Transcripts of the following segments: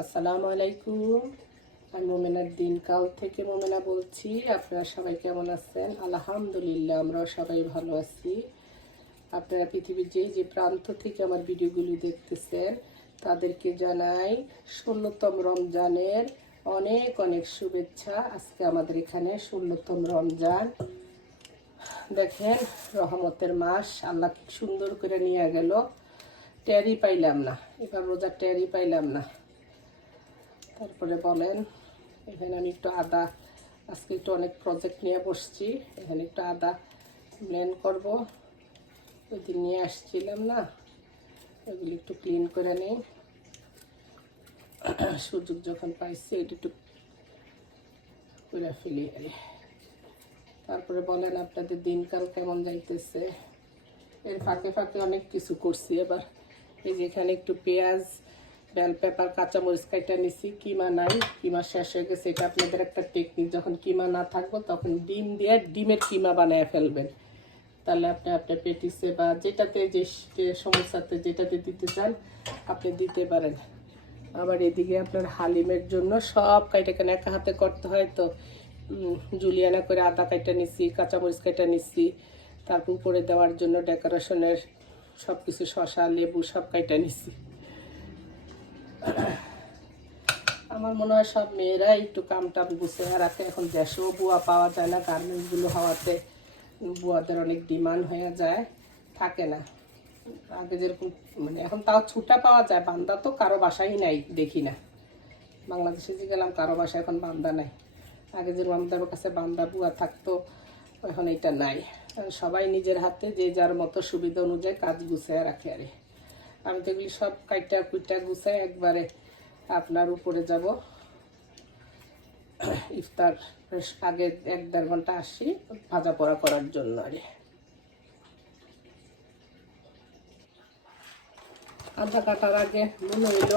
আসসালামু আলাইকুম। আমি মোমেনার দিনকাল থেকে মোমেনা বলছি। আপনারা সবাই কেমন আছেন? আলহামদুলিল্লাহ, আমরাও সবাই ভালো আছি। আপনারা পৃথিবীর যেই যে প্রান্ত থেকে আমার ভিডিওগুলি দেখতেছেন, তাদেরকে জানাই ষোলোতম রমজানের অনেক অনেক শুভেচ্ছা। আজকে আমাদের এখানে ষোলোতম রমজান। দেখেন, রহমতের মাস। আল্লাহ সুন্দর করে নিয়ে গেল। ট্যারি পাইলাম না। এবার রোজা ট্যারি পাইলাম না। তারপরে বলেন, এখানে আমি একটু আদা, আজকে একটু অনেক প্রজেক্ট নিয়ে বসছি, এখানে একটু আদা ব্লেন্ড করব। ওই দিন নিয়ে আসছিলাম না ওগুলি একটু ক্লিন করে নিই। সুযোগ যখন পাইছি, এটা একটু করে ফেলি আরে তারপরে বলেন, আপনাদের দিনকাল কেমন যাইতেছে? এর ফাঁকে ফাঁকে অনেক কিছু করছি, এবার এই যে এখানে একটু পেঁয়াজ বেল পেপার, কাঁচামরিচ কাইটা নিছি। কিমা নাই, কিমা শেষ হয়ে গেছে। এটা আপনাদের একটা টেকনিক যখন কিমা না থাকব তখন ডিম দিয়ে ডিমের কিমা বানিয়ে ফেলবেন। তাহলে আপনি আপনার পেটিসে বা যেটাতে যে সমস্যাতে যেটাতে দিতে চান, আপনি দিতে পারেন। আবার এদিকে আপনার হালিমের জন্য সব কাইটা কেন একা হাতে করতে হয় তো। জুলিয়ানা করে আদা কাইটা নিছি, কাঁচামরিচ কাইটা নিছি। তারপর উপরে দেওয়ার জন্য ডেকোরেশনের সব কিছু শশা লেবু সব কাইটা নিছি। আমার মনে হয় সব মেয়েরাই একটু কাম টাম গুছিয়ে রাখে এখন দেশেও বুয়া পাওয়া যায় না গার্মেন্টসগুলো হওয়াতে বুয়াদের অনেক ডিমান্ড হয়ে যায়, থাকে না। আগে যেরকম মানে এখন তাও ছুটা পাওয়া যায়, বান্দা তো কারও বাসাই নাই, দেখি না। বাংলাদেশে যে গেলাম, কারও বাসায় এখন বান্দা নাই। আগে যেরকম আমাদের কাছে বান্দা বুয়া থাকতো, এখন এটা নাই। সবাই নিজের হাতে যে যার মতো সুবিধা অনুযায়ী কাজ গুছিয়ে রাখে আরে। আমি তো এগুলি সব কাইটা কুইটা গুছাই একবারে আপনার উপরে যাব। ইফতার আগে এক দেড় ঘণ্টা আসি, ভাজা পড়া করার জন্য আরে আধা কাটার আগে মনে হইল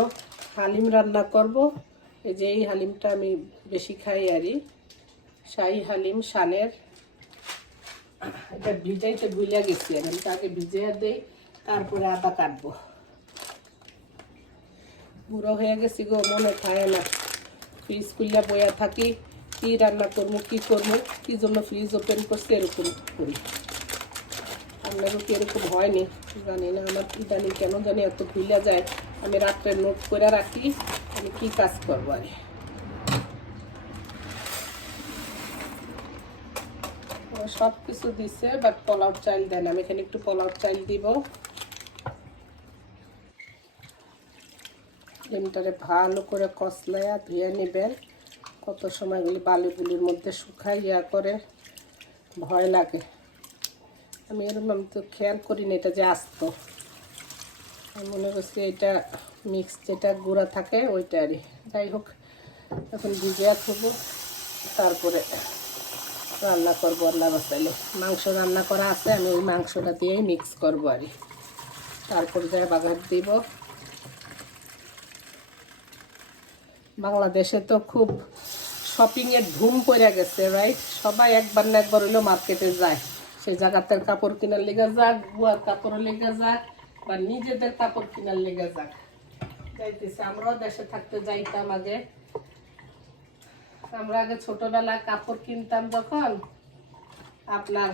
হালিম রান্না করব। এই যে এই হালিমটা আমি বেশি খাই আরই শাহি হালিম সানের এটা ভিজাইতে ভুলিয়া গেছি আর আমি আগে ভিজিয়ে দেই, তারপরে আদা কাটবো। বুড়ো হয়ে গেছি গো, মনে থাকে না। ফ্রিজ খুললে বইয়া থাকি, কি রান্না করব, কি করব, কি জন্য ফ্রিজ ওপেন করছে, এরকম করি। আপনারও কি এরকম হয়নি, জানি না আমার ইদানি কেন জানি এত ভুলে যায়। আমি রাত্রে নোট করে রাখি, আমি কি কাজ করব আরে। সব কিছু দিছে বাট পোলাও চাইল দেন আমি এখানে একটু পোলাও চাইল দিব। ডিমটারে ভালো করে কষলাইয়া ধুয়ে নেবেন। কত সময় এগুলি বালিগুলির মধ্যে শুকাই ইয়া করে ভয় লাগে। আমি এরকম আমি তো খেয়াল করি না এটা যে আসতো। আমি মনে করছি এটা মিক্স যেটা গুঁড়া থাকে ওইটা ওইটারই। যাই হোক, এখন ভিজিয়া থবো তারপরে রান্না করব আল্লাহ বাসাইলে মাংস রান্না করা আছে, আমি ওই মাংসটা দিয়েই মিক্স করব আর তারপরে যাই বাগার দিব। বাংলাদেশে তো খুব শপিং এর ধুম পড়ে গেছে রাইট সবাই একবার না একবার হইল মার্কেটে যায়। সেই জায়গাতে কাপড় কেনার লেগে যাক, বুয়ার কাপড় লেগে যাক, বা নিজেদের কাপড় কেনার লেগে যাক। যাইতেছে, আমরাও দেশে থাকতে যাইতাম আগে। আমরা আগে ছোটবেলায় কাপড় কিনতাম যখন, আপনার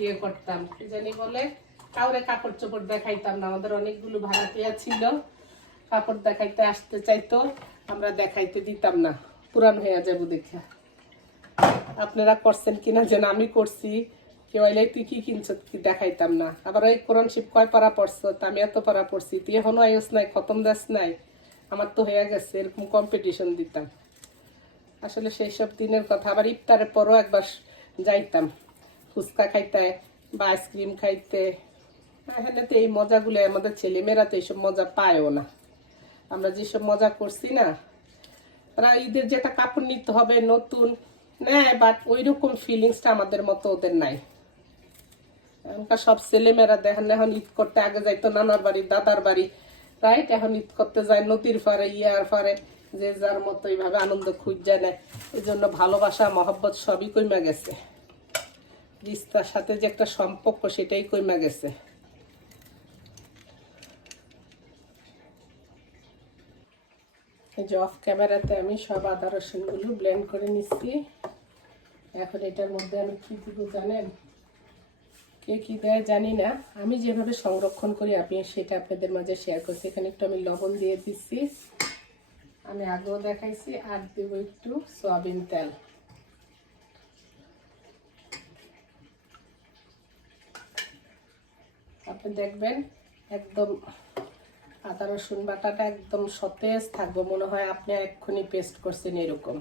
ইয়ে করতাম, কি জানি বলে, কাউরে কাপড় চোপড় দেখাইতাম না, আমাদের অনেকগুলো ভাড়াটিয়া ছিল। কাপড় দেখাইতে আসতে চাইতো। আমরা দেখাইতে দিতাম না। পুরান হয়ে যাব দেখা আপনারা করছেন কিনা যেন আমি করছি, কেউ আইলে তুই কি কিনছ কি দেখাইতাম না। আবার ওই কোরআন শিব কয় পারা পড়ছো? তা আমি এত পারা পড়ছি, তুই এখনও আয়ুস নাই, খতম দাস নাই। আমার তো হয়ে গেছে, এরকম কম্পিটিশন দিতাম। আসলে সেই সব দিনের কথা, আবার ইফতারের পরও একবার যাইতাম। ফুচকা খাইতে বা আইসক্রিম খাইতে। এখানে তো এই মজাগুলো আমাদের ছেলেমেয়েরা তো এইসব মজা পায়ও না। আমরা যেসব মজা করছি না, তারা ঈদের যেটা কাপড় নিতে হবে নতুন নেয় বাট ওই রকম ফিলিংসটা আমাদের মতো ওদের নাই। এখনকার সব ছেলেমেয়েরা দেখেন, এখন ঈদ করতে আগে যাইতো নানার বাড়ি, দাদার বাড়ি রাইট এখন ঈদ করতে যায় নদীর ফারে ইয়ার ফারে যে যার মতো এইভাবে আনন্দ খুঁজে নেয় এই জন্য ভালোবাসা, মহব্বত সবই কইমা গেছে। রিস্তার সাথে যে একটা সম্পর্ক, সেটাই কইমা গেছে। এই যে অফ ক্যামেরাতে আমি সব আদা রসুনগুলো ব্লেন্ড করে নিচ্ছি। এখন এটার মধ্যে আমি কী দিব জানেন? কে কী দেয় জানি না। আমি যেভাবে সংরক্ষণ করি আপনি সেটা আপনাদের মাঝে শেয়ার করছি। এখানে একটু আমি লবণ দিয়ে দিচ্ছি। আমি আগেও দেখাইছি, আর দেব একটু সয়াবিন তেল। আপনি দেখবেন একদম আদা, রসুন বাটাটা একদম সতেজ থাকবে। মনে হয় আপনি এক্ষুনি পেস্ট করছেন এরকম।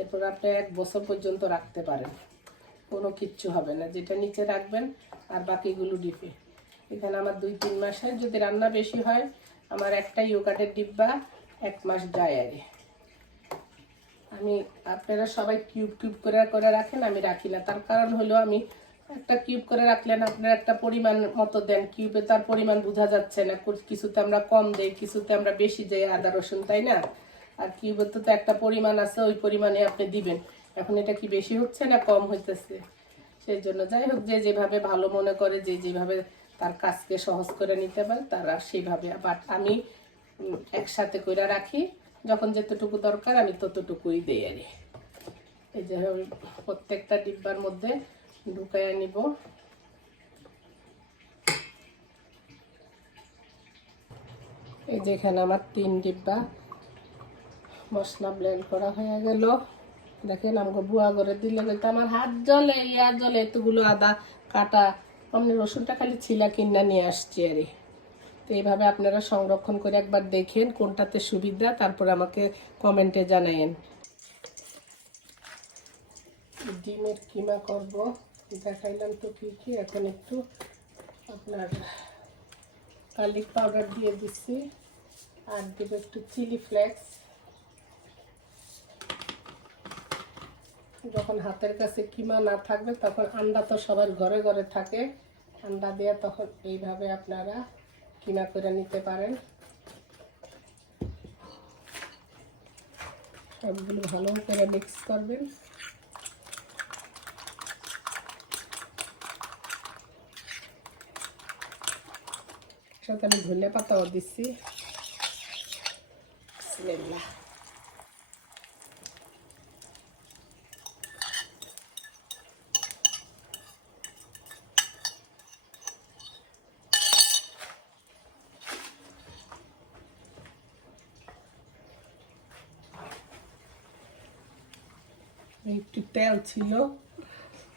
এরপর আপনি এক বছর পর্যন্ত রাখতে পারেন। কোনো কিচ্ছু হবে না। যেটা নিচে রাখবেন আর বাকিগুলো ডিপে। এখানে আমার দুই, তিন মাসে যদি রান্না বেশি হয়, আমার একটা ইয়োগাটের ডিব্বা এক মাস যায় আরে আমি, আপনারা সবাই কিউব কিউব করে করে রাখেন, আমি রাখি না। তার কারণ হলো আমি একটা কিউব করে রাখলেন, আপনার একটা পরিমাণ মতো দেন। কিউবে তার পরিমাণ বোঝা যাচ্ছে না। কিছুতে আমরা কম দেই, কিছুতে আমরা বেশি দেই আদা, রসুন, তাই না? আর কিউবে তো একটা পরিমাণ আছে, ওই পরিমাণে আপনি দিবেন। এখন এটা কি বেশি হচ্ছে না কম হইতেছে? সেই জন্য যাই হোক, যে যেভাবে ভালো মনে করে, যে যেভাবে তার কাজকে সহজ করে নিতে পারে, তারা সেইভাবে বাট আমি একসাথে করে রাখি, যখন যতটুকু দরকার আমি ততটুকুই দিই আর এই যে প্রত্যেকটা ডিব্বার মধ্যে ঢুকাইয়া নিব এই যে এখানে আমার তিন ডিব্বা মশলা ব্লেন্ড করা হয়ে গেল। দেখেন আমাকে বুয়া করে দিলে, কিন্তু আমার হাত জলে ইয়া জলে এতগুলো আদা, কাটা আমি রসুনটা খালি ছিলা কিনা নিয়ে আসছি আরে তো এইভাবে আপনারা সংরক্ষণ করে একবার দেখেন কোনটাতে সুবিধা, তারপর আমাকে কমেন্টে জানাইন ডিমের কিমা করব। দেখাইলাম তো কি কি, এখন একটু আপনার গার্লিক পাউডার দিয়ে দিচ্ছি আর দেবো একটু চিলি ফ্লেক্স যখন হাতের কাছে কিমা না থাকবে তখন আন্ডা তো সবার ঘরে ঘরে থাকে, আন্ডা দিয়ে তখন এইভাবে আপনারা কিমা করে নিতে পারেন। সবগুলো ভালো করে মিক্স করবেন। সাথে আমি ধনে পাতাও দিচ্ছি একটু তেল ছিল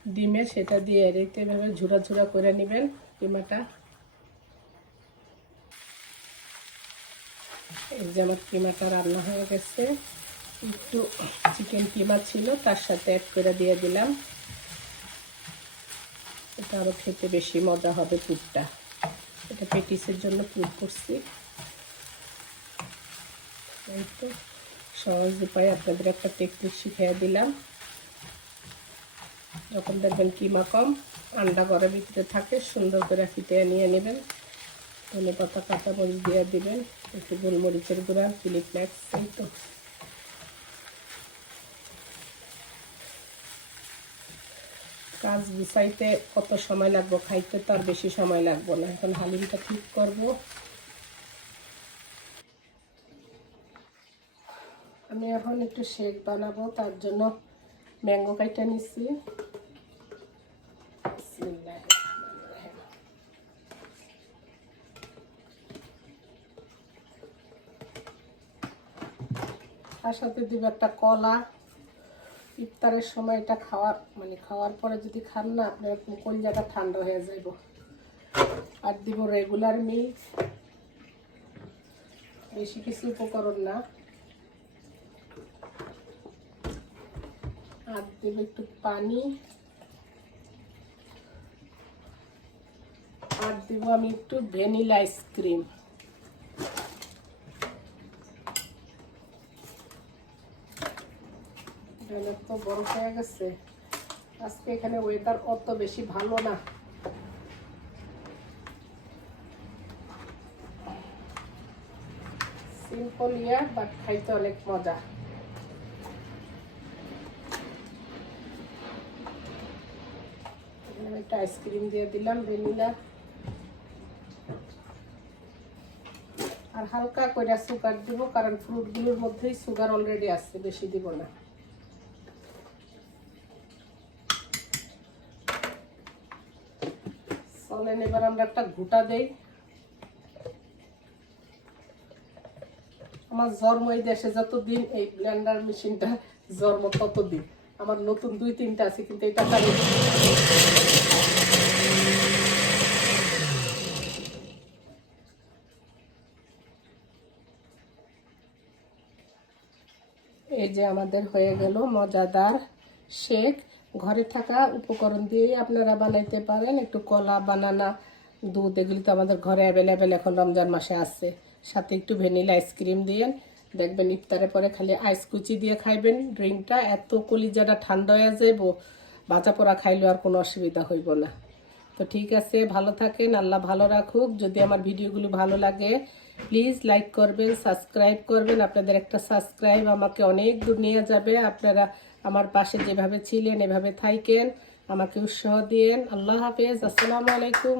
ডিমের সেটা দিয়ে এভাবে ঝুরা ঝুরা করে নেবেন কিমাটা এই যে আমার কিমাটা রান্না হয়ে গেছে, একটু চিকেন কিমা ছিল, তার সাথে অ্যাড করে দিয়ে দিলাম। এটা আরও খেতে বেশি মজা হবে পুরটা। এটা পেটিসের জন্য পুর করছি। এই তো, সহজ উপায়ে আপনাদের একটা টেকনিক শিখিয়ে দিলাম। যখন দেখবেন কিমা কম, আন্ডা ঘরের ভিতরে থাকে, সুন্দর করে ফিটে নিয়ে নেবেন। ধনে পাতা কাঁচা মরিচ দিয়ে দিবেন। একটু গোলমরিচের গুঁড়া, চিলি ফ্লেক্স, এই তো। কাজ গুছাইতে কত সময় লাগবে? খাইতে তো আর বেশি সময় লাগবো না। এখন হালিমটা ঠিক করব। আমি এখন একটু শেক বানাবো, তার জন্য ম্যাঙ্গো কাইটা নিচ্ছি। তার সাথে দিব একটা কলা। ইফতারের সময় এটা খাওয়ার মানে খাওয়ার পরে যদি খান না, আপনার কলজাটা ঠান্ডা হয়ে যাইব। আর দিব রেগুলার মিল্ক বেশি কিছু উপকরণ না। আর দেব একটু পানি। আর দিব আমি একটু ভ্যানিলা আইসক্রিম। অনেক তো বরফ হয়ে গেছে। আজকে এখানে ওয়েদার অত বেশি ভালো না। সিম্পল ইয়া বাট খাইতে অনেক মজা। একটা আইসক্রিম দিয়ে দিলাম ভ্যানিলা আর আর হালকা করে সুগার দিব, কারণ ফ্রুটগুলোর মধ্যেই সুগার অলরেডি আছে, বেশি দিব না। চলেন এবার আমরা একটা ঘুটা দেই। আমার জন্ম এই দেশে যতদিন, এই ব্লেন্ডার মেশিনটা জন্ম ততদিন। আমার নতুন দুই, তিনটা আছে, কিন্তু এটা তার এই যে আমাদের হয়ে গেল মজাদার শেক। ঘরে থাকা উপকরণ দিয়ে আপনারা বানাইতে পারেন। একটু কলা, বানানা, দুধ, এগুলি তো আমাদের ঘরে অ্যাভেলেবেল এখন রমজান মাসে আছে। সাথে একটু ভ্যানিলা আইসক্রিম দিয়েন। দেখবেন ইফতারের পরে খালি আইস কুচি দিয়ে খাইবেন। ড্রিঙ্কটা এত কলিজাটা ঠান্ডা হয়ে যাইব, বাঁচা পোড়া খাইলেও আর কোনো অসুবিধা হইব না। তো ঠিক আছে, ভালো থাকেন, আল্লাহ ভালো রাখুক। যদি আমার ভিডিওগুলো ভালো লাগে প্লিজ লাইক করবেন সাবস্ক্রাইব করবেন। আপনাদের একটা সাবস্ক্রাইব আমাকে অনেক দূর নিয়ে যাবে। আপনারা আমার পাশে যেভাবে ছিলেন এভাবে থাইকেন। আমাকে উৎসাহ দিয়েন। আল্লাহ হাফেজ। আসসালামু আলাইকুম।